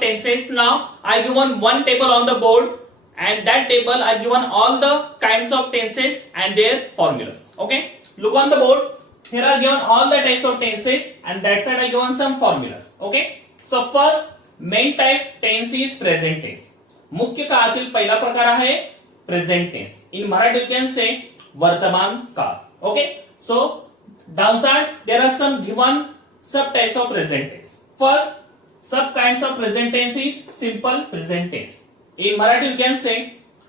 of tenses. Now I given one table on the board, and that table I given all the kinds of tenses and their formulas. Okay, look on the board. Here I given all the types of tenses, and that side I given some formulas. Okay, so first main type tense is present tense. मुख्य काळातील पहिला प्रकार आहे present tense. In Marathi you can say वर्तमान काळ. Okay, so downside there are some given sub types of present tense. First sub kinds of present tense is simple present tense. In Marathi you can say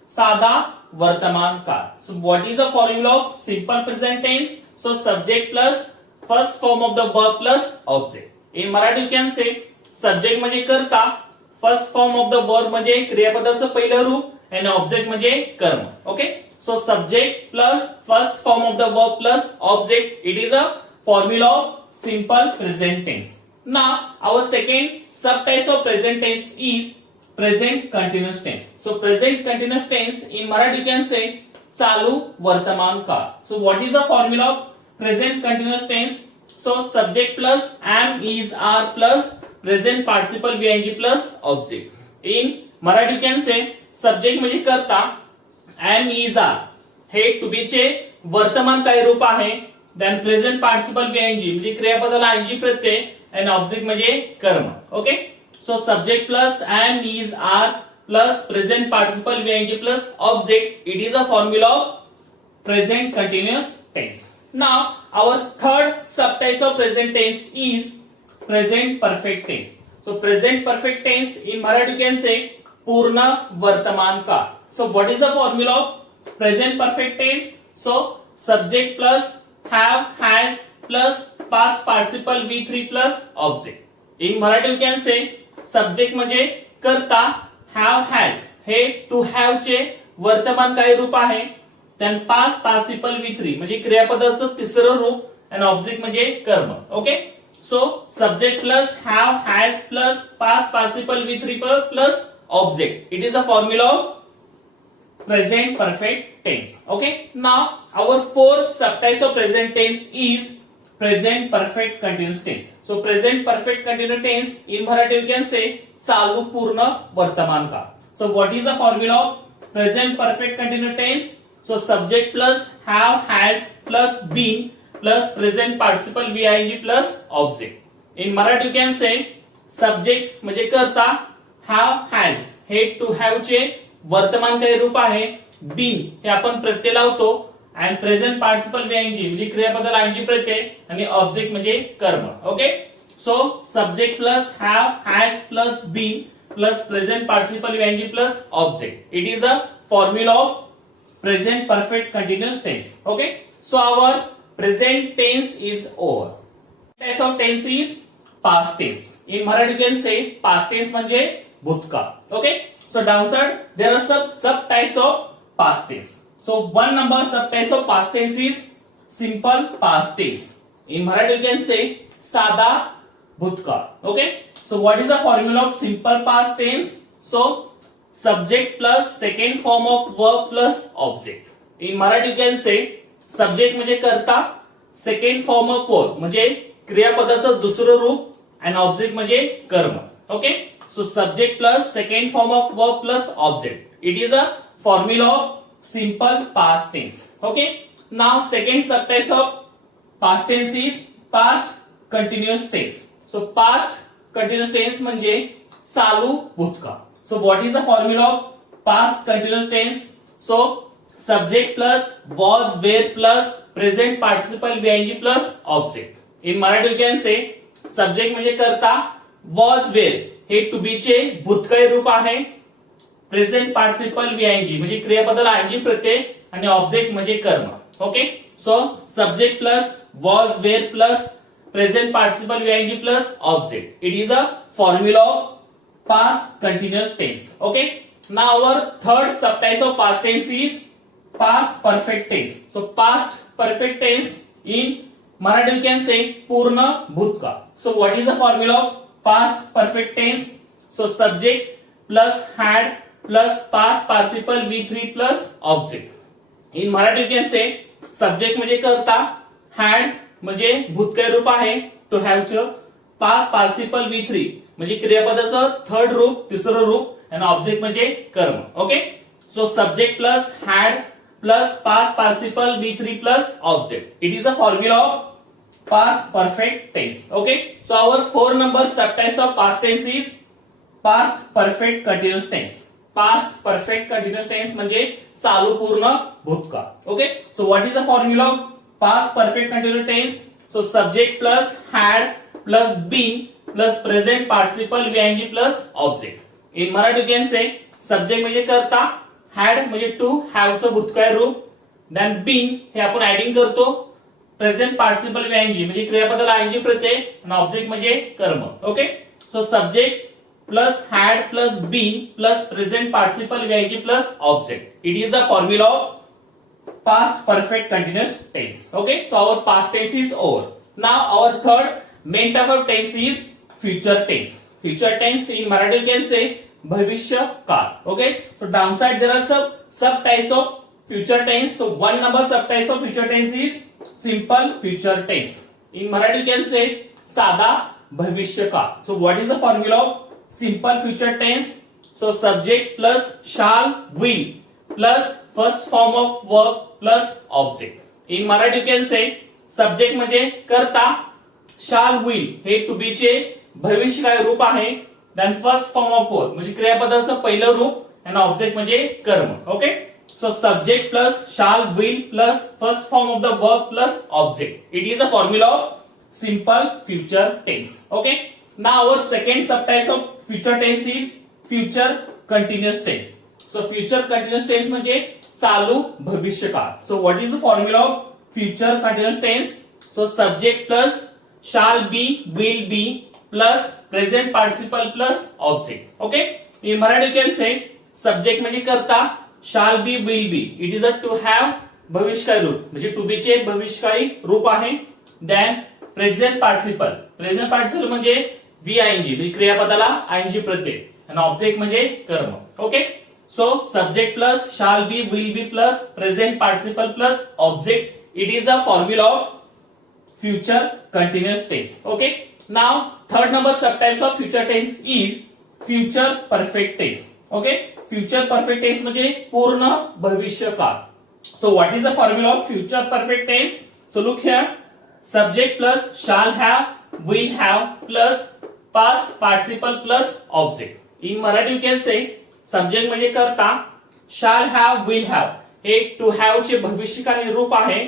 साधा वर्तमान काळ. So what is the formula of simple present tense? So subject plus first form of the verb plus object. In Marathi you can say subject म्हणजे कर्ता, first form of the verb म्हणजे क्रियापदाचं पहिलं रूप आणि ऑब्जेक्ट म्हणजे कर्म. Okay, so subject plus first form of the verb plus object, it is a formula of simple present tense. Now our second subtypes of present tense is present continuous tense. So present continuous tense in Marathi you can say चालू वर्तमान काळ. So what is the formula of present continuous tense? So subject plus am is are plus present participle VING plus object. In Marathi can say subject म्हणजे कर्ता, am is are हे to be चे वर्तमान काही रूप आहे, देन प्रेझेंट पार्टिसिपल VING म्हणजे क्रियापदाला ING प्रत्यय आणि ऑब्जेक्ट म्हणजे कर्म. Okay, so subject plus am is are plus present participle VING plus object, it is a formula of present continuous tense. Now our third subtypes of present tense is present perfect tense. So present perfect tense in Marathi can say पूर्ण वर्तमान काळ. So what is the formula of present perfect tense? So subject plus have has plus past participle V3 plus object. In Marathi can say subject म्हणजे कर्ता, have has हे to have चे वर्तमान काही रूप आहे, देन पास्ट पार्टिसिपल V3 म्हणजे क्रियापदाचं तिसरं रूप आणि ऑब्जेक्ट म्हणजे कर्म. Okay, so subject plus have has plus past participle V3 plus object, it is a formula of present perfect tense. Okay, now our fourth subtype of present tense is present perfect continuous tense. So present perfect continuous tense in Marathi you can say चालू पूर्ण वर्तमान काळ. So what is the formula of present perfect continuous tense? So subject plus have has plus been plus present participle VING plus object. In Marathi you can say subject म्हणजे कर्ता, have has hey to have चे वर्तमान काही रूप आहे, been हे आपण प्रत्यय लावतो and present participle VING म्हणजे क्रियापदाला ING प्रत्यय आणि ऑब्जेक्ट म्हणजे कर्म. Okay, so subject plus have has plus been plus present participle VING plus object, it is a formula of present perfect continuous tense. Okay, so our present tense is over. Types of tense is past tense. In Marathi you can say past tense म्हणजे भूतकाळ. Okay, so downside there are sub types of past tense. So one number sub types of past tense is simple past tense. In Marathi you can say साधा भूतकाळ. Okay, so what is the formula of simple past tense? So subject plus second form of verb plus object. In Marathi you can say subject म्हणजे कर्ता, second form of verb म्हणजे क्रियापदाचं दुसरं रूप आणि object म्हणजे कर्म. Okay, so subject plus second form of verb plus object, it is a formula of simple past tense. Okay, now second subtypes of past tense is past continuous tense. So past continuous tense म्हणजे चालू भूतकाळ. So what is the formula of past continuous tense? So subject plus was were plus present participle VING plus object. In Marathi you can say subject म्हणजे कर्ता, was were hey to be चे भूतकाळी रूप आहे, present participle VING म्हणजे क्रियापदाला ING प्रत्यय आणि object म्हणजे कर्म. Okay, so subject plus was were plus present participle VING plus object, it is a formula of past continuous tense. Okay, now our third subtype of past tense is past perfect tense. So past perfect tense in Marathi you can say पूर्ण भूतकाळ. So what is the formula of past perfect tense? So subject plus had plus past participle V3 plus object. In Marathi you can say subject म्हणजे कर्ता, had म्हणजे भूतकाळ रूप आहे to have च, past participle V3 म्हणजे क्रियापदाचं third रूप, तिसरं रूप आणि ऑब्जेक्ट म्हणजे कर्म. Okay, so subject plus had plus past participle V3 plus object. It is a formula of past perfect tense. Okay, so our 4 number subtypes of past tense is past perfect continuous tense. Past perfect continuous tense म्हणजे चालू पूर्ण भूतकाळ. Okay, so what is the formula of past perfect continuous tense? So subject plus had plus been plus present participle VING plus object. In Marathi you can say subject म्हणजे करता, had म्हणजे to have चं भूतकाळ रूप, then been हे आपण adding करतो, present participle VING म्हणजे क्रियापदाला ING प्रत्यय आणि ऑब्जेक्ट म्हणजे कर्म. Okay, so subject plus had plus been plus present participle VING plus object. It is the formula of past perfect continuous tense. Okay, so our past tense is over. Now our third main type of tense is future tense. Future tense in Marathi you can say भविष्य काळ. Okay, so down side there are subtypes of future tense. So one number subtypes of future tense is simple future tense. In Marathi you can say साधा भविष्य काळ. So what is the formula of simple future tense? So subject plus shall will plus first form of verb plus object. In Marathi you can say subject म्हणजे करता, shall will hey to be चे भविष्यकाळ रूप आहे, then first form of verb म्हणजे क्रियापदाचं पहिलं रूप आणि ऑब्जेक्ट म्हणजे कर्म. Okay, so subject plus shall will plus first form of the verb plus object. It is a formula of simple future tense. Okay, now our second subtype of future tense is future continuous tense. So future continuous tense म्हणजे चालू भविष्यकाळ. So what is the formula of future continuous tense? So subject plus shall be will be plus present participle plus object. Okay, in Marathi you can say subject म्हणजे करता, shall be will be it is a to have भविष्यकाळी रूप म्हणजे to be चे भविष्यकाळी रूप आहे, then present participle म्हणजे VING म्हणजे क्रियापदाला ING प्रत्यय आणि ऑब्जेक्ट म्हणजे कर्म. Okay, so subject plus shall be will be plus present participle plus object. It is a formula of future continuous tense. Okay, now third number subtypes of future tense is future perfect tense. Okay, future perfect tense म्हणजे पूर्ण भविष्य काळ. So what is the formula of future perfect tense? So look here, subject plus shall have will have plus past participle plus object. In Marathi you can say subject म्हणजे करता, shall have will have हे to have चे भविष्यकाळी रूप आहे,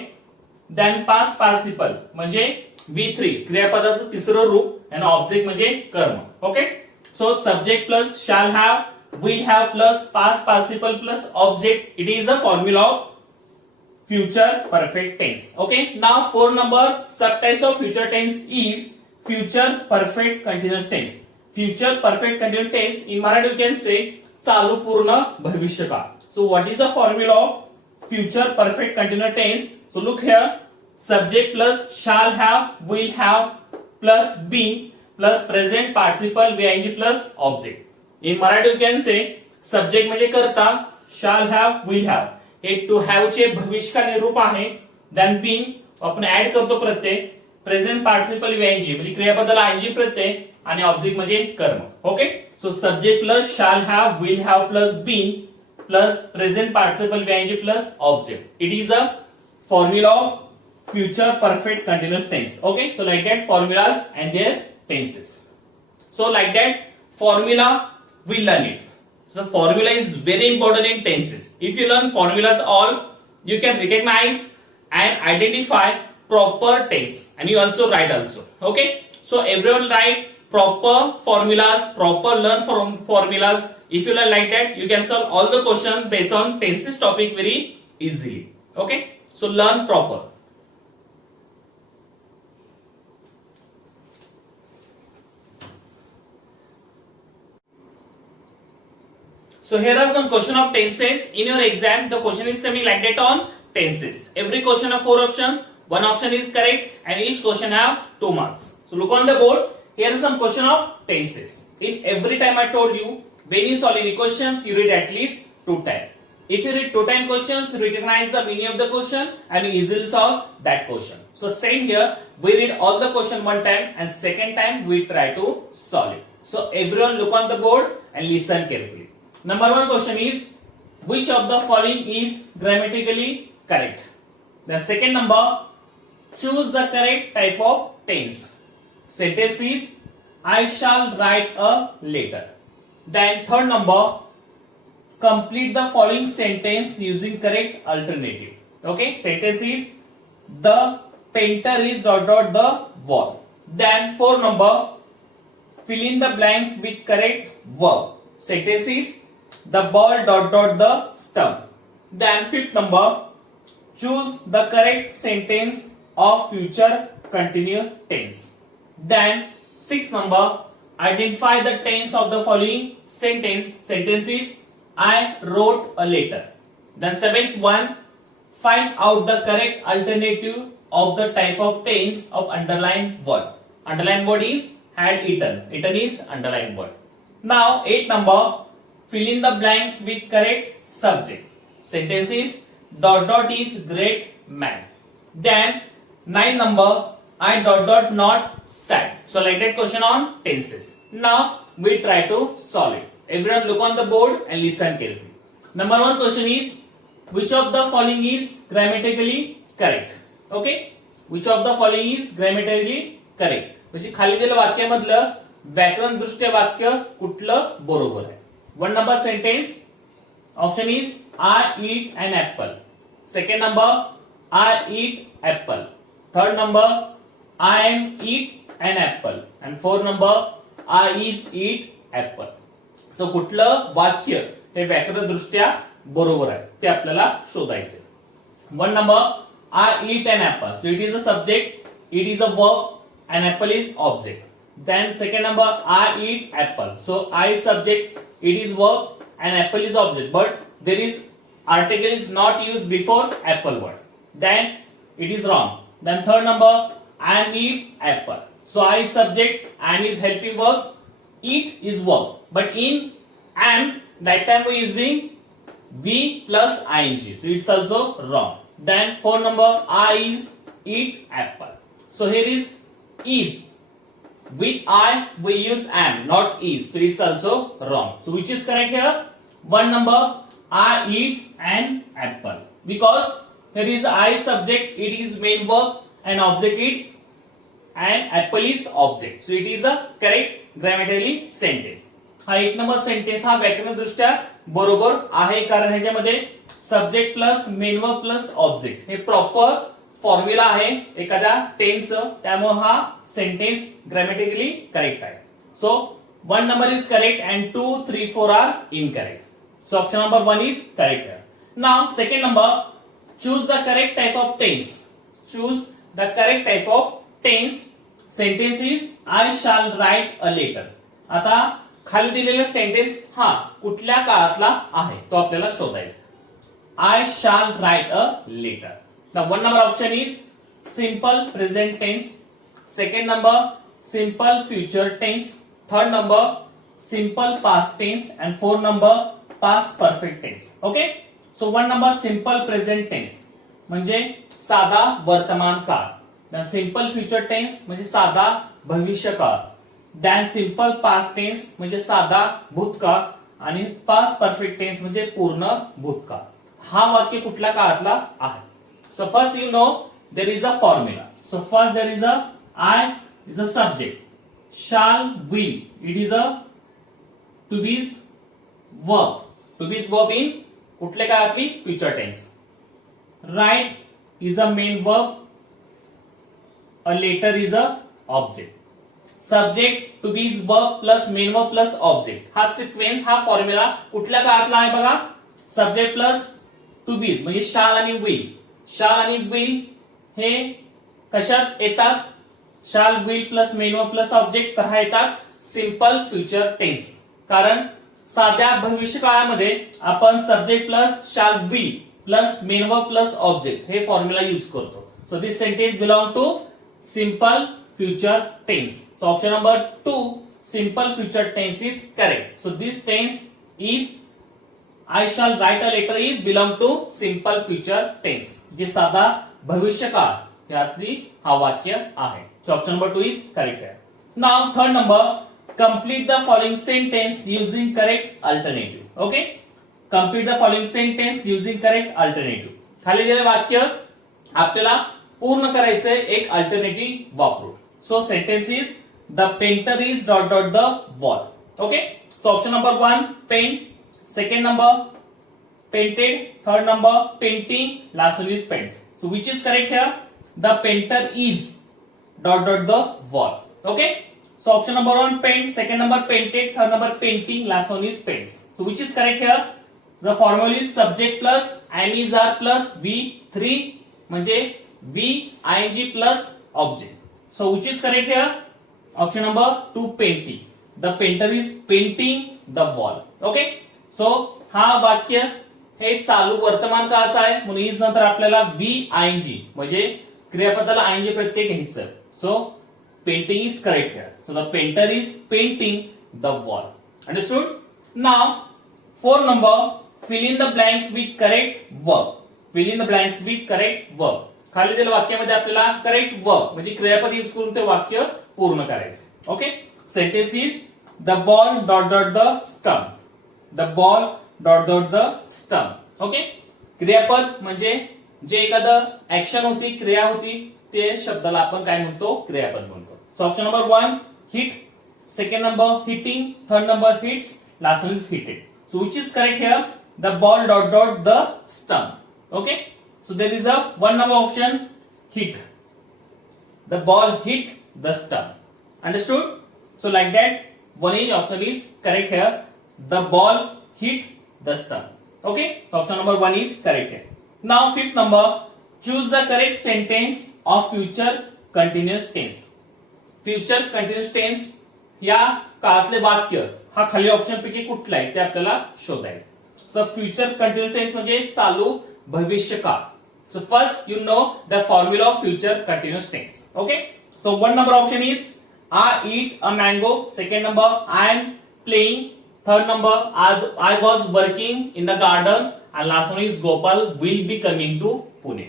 then past participle म्हणजे V3 क्रियापदाचं तिसरं रूप आणि ऑब्जेक्ट म्हणजे कर्म. Okay, so subject plus shall have will have plus past participle plus object. It is a formula of future perfect tense. Okay, now 4 number subtypes of future tense is future perfect continuous tense. Future perfect continuous tense in Marathi you can say चालू पूर्ण भविष्य काळ. So what is the formula of future perfect continuous tense? So look here, subject plus shall have will have plus been plus present participle VING plus object. In Marathi you can say subject म्हणजे करता, shall have will have hey to have चे भविष्यकाळी रूप आहे, then been आपण add करतो प्रत्यय, present participle VING म्हणजे क्रियापदाला ING प्रत्यय आणि ऑब्जेक्ट म्हणजे कर्म. Okay, so subject plus shall have will have plus been plus present participle VING plus object. It is a formula of future perfect continuous tense. Okay, so like that formulas and their tenses. So like that formula we learn it. So formula is very important in tenses. If you learn formulas all, you can recognize and identify proper tense, and you also write also. Okay, so everyone write proper formulas, proper learn from formulas. If you learn like that, you can solve all the questions based on tenses topic very easily. Okay, so learn proper. So here are some question of tenses. In your exam, the question is coming like that on tenses. Every question have 4 options. One option is correct, and each question have 2 marks. So look on the board. Here are some question of tenses. In every time I told you, when you solve any questions, you read at least 2 times. If you read 2 times questions, you recognize the meaning of the question and you easily solve that question. So same here, we read all the question 1 time and second time we try to solve it. So everyone look on the board and listen carefully. Number one question is, which of the following is grammatically correct? Then second number, choose the correct type of tense. Sentence is, I shall write a letter. Then third number, complete the following sentence using correct alternative. Okay, sentence is, the painter is the wall. Then fourth number, fill in the blanks with correct verb. Sentence is, the ball the stump. Then fifth number, choose the correct sentence of future continuous tense. Then sixth number, identify the tense of the following sentence. Sentence is, I wrote a letter. Then seventh one, find out the correct alternative of the type of tense of underlined word. Underlined word is had eaten. Eaten is underlined word. Now eighth number, fill in the blanks with correct subject. Sentence is, is great man. Then ninth number, I not sad. So like that question on tenses. Now we'll try to solve it. Everyone look on the board and listen carefully. Number one question is, which of the following is grammatically correct? Okay, which of the following is grammatically correct? म्हणजे खाली दिलेल्या वाक्यामधलं व्याकरण दृष्ट्या वाक्य कुठलं बरोबर आहे? One number sentence option is, I eat an apple. Second number, I eat apple. Third number, I am eat an apple. And fourth number, I is eat apple. So कुठलं वाक्य हे व्याकरण दृष्ट्या बरोबर आहे ते आपल्याला शोधायचे. One number, I eat an apple. So it is a subject, it is a verb, and apple is object. Then second number, I eat apple. So I is subject, it is verb, and apple is object. But there is article is not used before apple word. Then it is wrong. Then third number, I am eat apple. So I is subject, am is helping verbs, eat is verb. But in am, that time we are using V plus ing. So it's also wrong. Then fourth number, I is eat apple. So here is. With I we use am, not is. So it's also wrong. So which is correct here? One number, I eat an apple. Because here is I subject, it is main verb, and object is, and apple is object. So it is a correct grammatically sentence. हा एक number sentence हा व्याकरण दृष्ट्या बरोबर आहे, कारण ह्याच्यामध्ये subject plus main verb plus object हे प्रॉपर फॉर्म्युला आहे एखाद्या टेन्सचं, त्यामुळे हा सेंटेन्स ग्रामॅटिकली करेक्ट आहे. So one number is correct and 2, 3, 4 are incorrect. So option number 1 is correct here. Now second number, choose the correct type of tense. Choose the correct type of tense. Sentence is, I shall write a letter. आता खाली दिलेला sentence हा कुठल्या काळातला आहे तो आपल्याला शोधायचा. I shall write a letter. The one number option is simple present tense. Second number, simple future tense. Third number, simple past tense. And fourth number, past perfect tense. Okay? So one number, simple present tense म्हणजे साधा वर्तमान काळ. Then simple future tense म्हणजे साधा भविष्य काळ. Then simple past tense म्हणजे साधा भूतकाळ. आणि past perfect tense म्हणजे पूर्ण भूतकाळ. हा वाक्य कुठल्या काळातला आहे? So first you know there is a formula. So first there is a I is a subject. Shall, will, it is a to be's verb. To be's verb in कुठल्या काळातली? Future tense. Write is a main verb. A letter is a object. Subject to be's verb plus main verb plus object. हा sequence हा formula कुठल्या काळातला आहे बघा? Subject plus to be's म्हणजे shall आणि will. Shall आणि will हे कशात येतात? Shall, will plus main verb plus object. तर हा येतात सिंपल फ्युचर टेन्स. कारण साध्या भविष्य काळामध्ये आपण subject plus shall, will plus main verb plus object हे फॉर्म्युला यूज करतो. So this sentence belong to simple future tense. So option number 2, simple future tense is correct. So this tense is I shall write a letter is belong to simple future tense. जे साधा भविष्य काळ यातली हा वाक्य आहे. So option number 2 is correct here. Now third number, complete the following sentence using correct alternative. Okay, complete the following sentence using correct alternative. खाली दिलेले वाक्य आपल्याला पूर्ण करायचंय एक अल्टरनेटिव्ह वापरून. So sentence is the painter is dot dot the wall. Okay, so option number 1 paint, second number painted, third number painting, last one is paints. So which is correct here? The painter is dot dot the wall. Okay, so option number 1 paint, second number painted, third number painting, last one is paints. So which is correct here? The formula is subject plus and is are plus V3 म्हणजे V ing plus object. So which is correct here? Option number 2 painting. The painter is painting the wall. Okay, so हा वाक्य हे चालू वर्तमान काळाचं आहे म्हणून is नंतर आपल्याला we आयएनजी म्हणजे क्रियापदाला आयएनजी प्रत्यय घ्यायचं. So painting is correct here. So the painter is painting the wall. Understood. Now 4 number fill in the blanks with correct verb. Fill in the blanks with correct verb. खाली दिलेल्या वाक्यामध्ये आपल्याला correct verb म्हणजे क्रियापद use करून ते वाक्य पूर्ण करायचं. Okay, sentence is the ball dot dot the stump. The ball dot dot the stump. Okay, क्रियापद म्हणजे जे एखादं ऍक्शन होती, क्रिया होती, ते शब्दाला आपण काय म्हणतो? क्रियापद म्हणतो. So option number 1 hit, second number hitting, third number hits, last one is hitted. So which is correct here? The ball dot dot the stump. Okay, so there is a 1 number option hit. The ball hit the stump. Understood. So like that one is option is correct here. The ball hit the stump. Okay, option number 1 is correct here. Now 5th number, choose the correct sentence of future continuous tense. Future continuous tense या काळातले वाक्य हा खाली option पैकी कुठला आहे ते आपल्याला शोधायचं. सो फ्युचर कंटिन्युअस टेन्स म्हणजे चालू भविष्यकाळ. So first you know the formula of future continuous tense. Okay, so 1 number option is I eat a mango. Second number, I am playing. Third number, I was working in the garden. And last one is Gopal will be coming to Pune.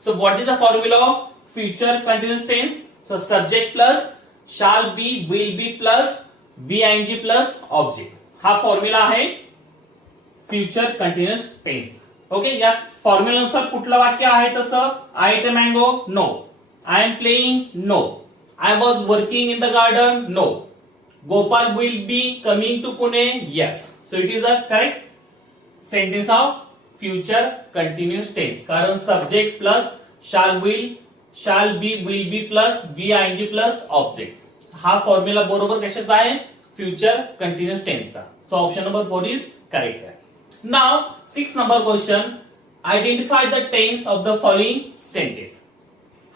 So what is the formula of future continuous tense? So subject plus shall be, will be plus VING plus object. हा formula आहे future continuous tense. Okay, या फॉर्म्युलानुसार कुठलं वाक्य आहे तसं? I ate a mango? No. I am playing? No. I was working in the garden? No. Gopal will be coming to Pune? Yes. So it is a correct sentence of future continuous tense. कारण subject plus shall will, shall be, will be plus VING plus object. हा formula बरोबर कशाचा आहे? Future continuous टेन्सचा. So option number 4 is correct here. Now 6 number question. Identify the tense of the following sentence.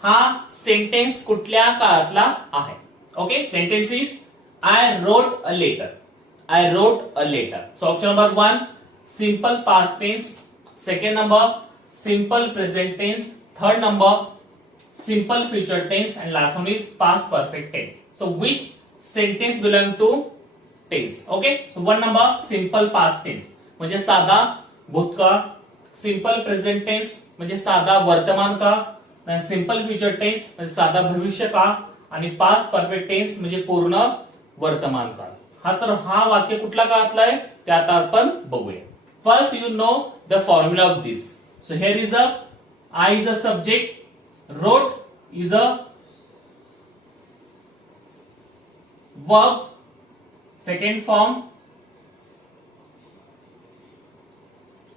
हा sentence कुठल्या काळातला आहे? Okay, sentence is I wrote a letter. I wrote a letter. So option number 1 simple past tense, second number simple present tense, third number simple future tense and last one is past perfect tense. So which sentence belong to tense? Okay, so 1 number simple past tense म्हणजे साधा भूतकाळ, simple present tense म्हणजे साधा वर्तमान काळ, simple future tense म्हणजे साधा भविष्य काळ आणि पास्ट परफेक्ट टेन्स म्हणजे पूर्ण वर्तमान काळ. हा वाक्य कुठल्या काळातला आहे ते आता आपण बघूया. First you know the formula of this. So here is a I is a subject, road is a verb, second form,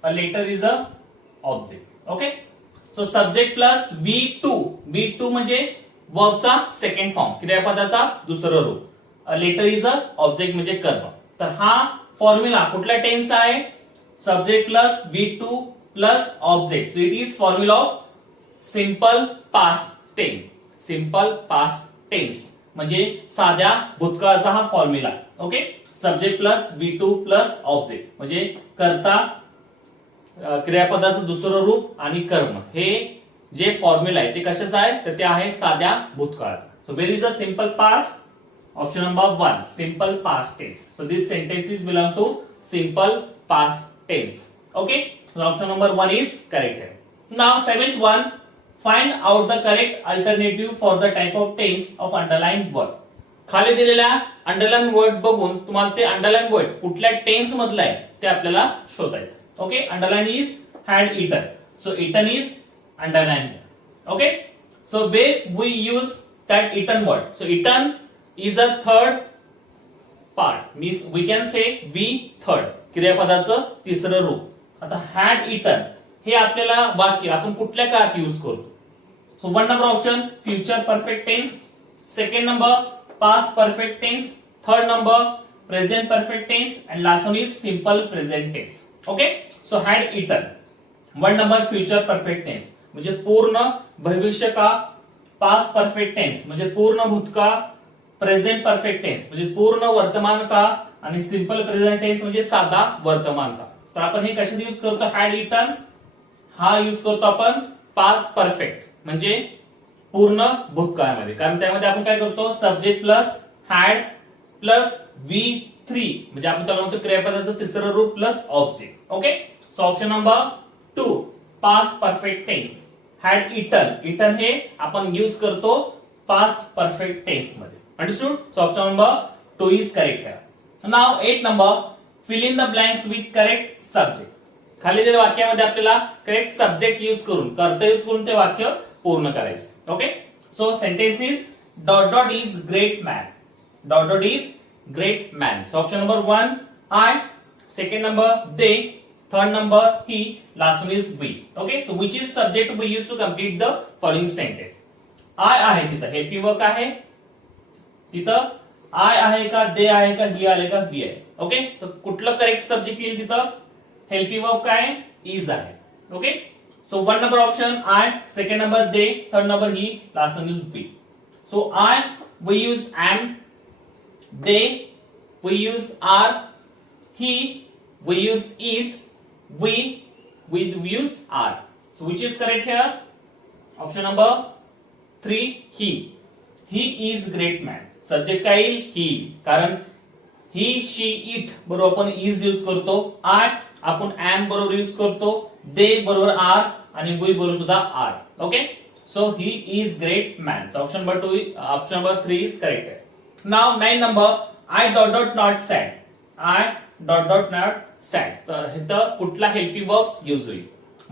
a letter is a object. Okay, so subject plus V2. V2 म्हणजे वर्बचा second form, क्रियापदाचा दुसरं रूप. a letter is a object म्हणजे कर्म. तर हा formula कुठल्या टेन्सचा आहे? Subject plus V2 plus object. So it is formula of simple past tense. Simple past tense म्हणजे साध्या भूतकाळाचा हा formula. Okay, subject plus V2 plus object म्हणजे कर्ता, क्रियापदाचं दुसरं रूप आणि कर्म. हे जे फॉर्म्युला आहे ते कशाचं आहे? तर ते आहे साध्या भूतकाळाचं. So where is a simple past? Option number 1 simple past tense. So this sentence is belong to simple past tense. Okay, so option number 1 is correct है. Now 7th one, find out the correct alternative for the type of tense of underlined word. खाली दिलेल्या underline word बघून तुम्हाला ते underline word कुठल्या tense मधलं आहे ते आपल्याला शोधायचं. ओके, underline is had eaten, so eaten is underline. Okay, so way we use that eaten word, so eaten is a third part, means we can say we third, क्रियापदाचं तिसरं रूप. आता हॅड इटन हे आपल्याला वाक्य आपण कुठल्या काळात यूज करतो. So 1 number option future perfect tense, second number past perfect tense, third number present perfect tense, and last one is simple present tense. Okay, so had eaten. 1 number future perfect tense म्हणजे पूर्ण भविष्य का, past perfect tense म्हणजे पूर्ण भूतकाळ, present perfect tense म्हणजे पूर्ण वर्तमान काळ, आणि simple present tense म्हणजे साधा वर्तमान काळ. तर आपण हे कशात यूज करतो, had eaten हा यूज करतो आपण past perfect म्हणजे पूर्ण भूतकाळामध्ये, कारण त्यामध्ये आपण काय करतो, subject plus had plus V3 म्हणजे आपण त्याला म्हणतो क्रियापदाचं तिसरं रूप plus object. Okay, so option number 2 past perfect tense, had eaten. Eaten हे आपण यूज करतो पास्ट परफेक्ट टेन्स मध्ये. Understood, so option number 2 is correct here. Now 8 number fill in the blanks with correct subject. खाली दिलेल्या वाक्यामध्ये आपल्याला correct subject use करून, कर्ता यूज करून ते वाक्य पूर्ण करायचं. Okay, so sentence is dot dot is great man. Dot dot is great man. So option number 1 I, second number they, third number he, last one is we. Okay, so which is subject we use to complete the following sentence. I आहे तिथं helping verb आहे, तिथं I आहे का, they आहे का, he आहे का, we आहे. Okay, so कुठलं करेक्ट सब्जेक्ट येईल तिथं, helping verb काय आहे, is आहे. Okay, so 1 number option I, second number they, third number he, last one is we. So I we use am, they we use are, he we use is, we use are. So which is correct here? Option number 3 he. He is great man. Subject काय येईल, he, कारण he, she, it बरोबर आपण is use करतो, I आपण am बरोबर use करतो, they बरोबर are, आणि we बरोबर सुद्धा are. Okay, so he is great man. So option number 3 is correct. Now 9 number I dot dot not sad. I dot dot not sad. तर इथं कुठला हेल्पिंग वर्ब्स यूज होईल,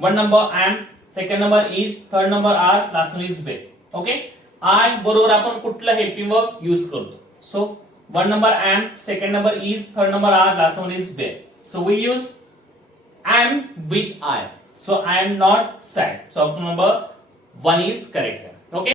1 number am, second number is, third number are, last one is were. Okay, I बरोबर आपण कुठला helping verbs use करतो, so 1 number am, second number is, third number are, last one is were. So we use am with I. So I am not sad. So option number 1 is correct here. Okay.